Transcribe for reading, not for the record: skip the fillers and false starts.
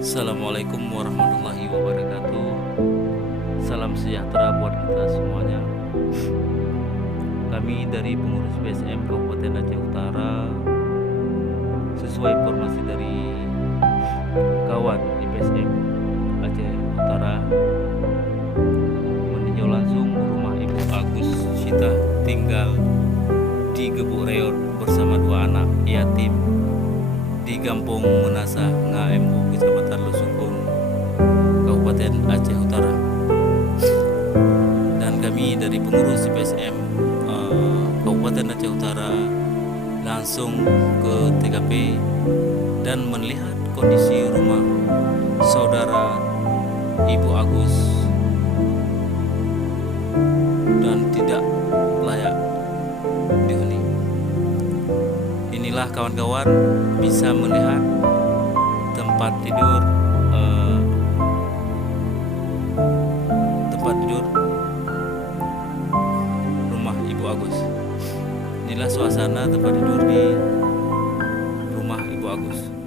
Assalamualaikum warahmatullahi wabarakatuh. Salam sejahtera buat kita semuanya. Kami dari pengurus PSM Kabupaten Aceh Utara, sesuai informasi dari kawan di PSM Aceh Utara, meninjau langsung rumah Ibu Agus Sita tinggal di Gebuk Reon bersama dua anak yatim di Kampung Menasah Ngaembu, Kecamatan Lusukun, Kabupaten Aceh Utara. Dan kami dari pengurus PSM Kabupaten Aceh Utara langsung ke TKP dan melihat kondisi rumah saudara Ibu Agus dan tidak layak dihuni. Inilah kawan-kawan bisa melihat tempat tidur rumah Ibu Agus. Inilah suasana tempat tidur di rumah Ibu Agus.